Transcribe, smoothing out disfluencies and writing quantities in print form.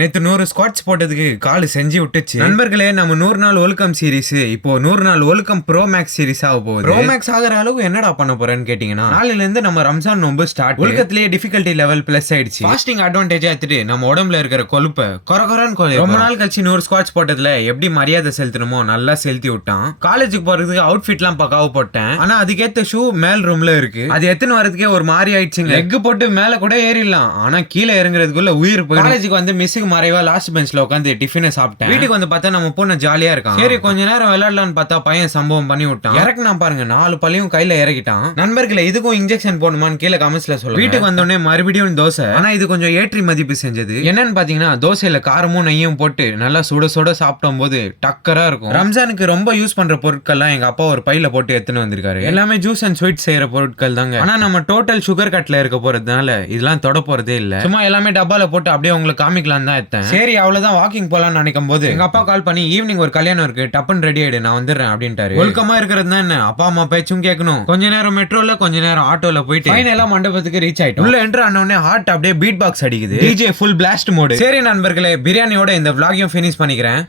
நேத்து 100 ஸ்குவாட்ஸ் போட்டதுக்கு கால் செஞ்சு விட்டுச்சு. நண்பர்களே, நம்ம 100 நாள் ஒழுக்கம் சீரிஸ் இப்போ 100 நாள் ஒழுக்கம் ப்ரோ மேக்ஸ் சீரிஸ் ஆக போகுது. ப்ரோ மேக்ஸ் ஆகிற அளவு என்னடா பண்ண போறேன்னு கேட்டீங்கன்னா, நாளையில இருந்து நம்ம ரம்ஜான் நோன்பு ஸ்டார்ட். ஒழுக்கத்திலேயே டிஃபிகல்ட்டி லெவல் பிளஸ் ஆயிடுச்சு. ஃபாஸ்டிங் அட்வான்டேஜ் எடுத்துட்டு நம்ம உடம்புல இருக்கிற கொழுப்பை கொரகொரன்னு குறையும். ரொம்ப நாள் கழிச்சு 100 ஸ்குவாட்ஸ் போட்டதுல எப்படி மரியாதை செலுத்தணுமோ நல்லா செலுத்தி விட்டான். காலேஜுக்கு போறதுக்கு அவுட்ஃபிட்லாம் பக்காவ போட்டேன். ஆனா அதுக்கேத்த ஷூ மேல் ரூம்ல இருக்கு. அது எத்தனை வரதுக்கே ஒரு மாதிரி ஆயிடுச்சுங்க. லெக் போட்டு மேல கூட ஏறிடலாம், ஆனா கீழே இறங்குறதுக்குள்ள உயிர் போய். காலேஜுக்கு வந்து மிஸ் மறைவா லாஸ்ட் பெஞ்ச்ல உட்காந்து டிஃபனை சாப்பிட்டேன். வீட்டுக்கு வந்து பார்த்தா நம்ம பொண்ணு ஜாலியா இருக்கான். சரி கொஞ்ச நேரம் விளையாடலாம்னு பார்த்தா பையன் சம்பவம் பண்ணி விட்டான். இறக்குனா பாருங்க, 4 பள்ளியும் கையில இறக்கிட்டான். நண்பர்களே, இதுக்கும் இன்ஜெக்ஷன் போடணுமான்னு கீழே கமெண்ட்ஸ்ல சொல்லுங்க. வீட்டுக்கு வந்தோடனே மறுபடியும் தோசை. ஆனா இது கொஞ்சம் ஏற்றி மதிப்பு செஞ்சது. என்னன்னு பாத்தீங்கன்னா, தோசையில காரமும் நெய்யும் போட்டு நல்லா சுட சுட சாப்பிடும் போது டக்கரா இருக்கும். ரம்ஜானுக்கு ரொம்ப யூஸ் பண்ற பொருட்கள்லாம் எங்க அப்பா ஒரு பையில போட்டு எடுத்துன்னு வந்திருக்காரு. எல்லாமே ஜூஸ் அண்ட் ஸ்வீட் செய்யற பொருட்கள் தாங்க. ஆனா நம்ம டோட்டல் சுகர் கட்ல இருக்க போறதுனால இதெல்லாம் தொட போறதே இல்ல. சும்மா எல்லாமே டப்பால போட்டு அப்படியே உங்களுக்கு காமிக்கலாம் தான் எடுத்தேன். சரி அவ்வளவுதான், வாக்கிங் போலாம்னு நினைக்கும் போது எங்க அப்பா கால் பண்ணி, ஈவினிங் ஒரு கல்யாணம் இருக்கு, டப்புன்னு ரெடி ஆயிடு, நான் வந்துடுறேன் அப்படின்ட்டாரு. ஒழுக்கமா இருக்கிறது தான் என்ன, அப்பா அம்மா பேச்சும் கேட்கணும். கொஞ்ச நேரம் மெட்ரோல கொஞ்ச நேரம் ஆட்டோல போயிட்டு ஃபைனலா மண்டபத்துக்கு ரீச் ஆயிட்டோம். உள்ள என்டர் ஆன உடனே ஹார்ட் அப்படியே பீட் பாக்ஸ் அடிக்குது. DJ full blast mode. சரி நண்பர்களே, பிரியாணியோட இந்த vlog-ஐயும் ஃபினிஷ் பண்ணிக்கிறேன்.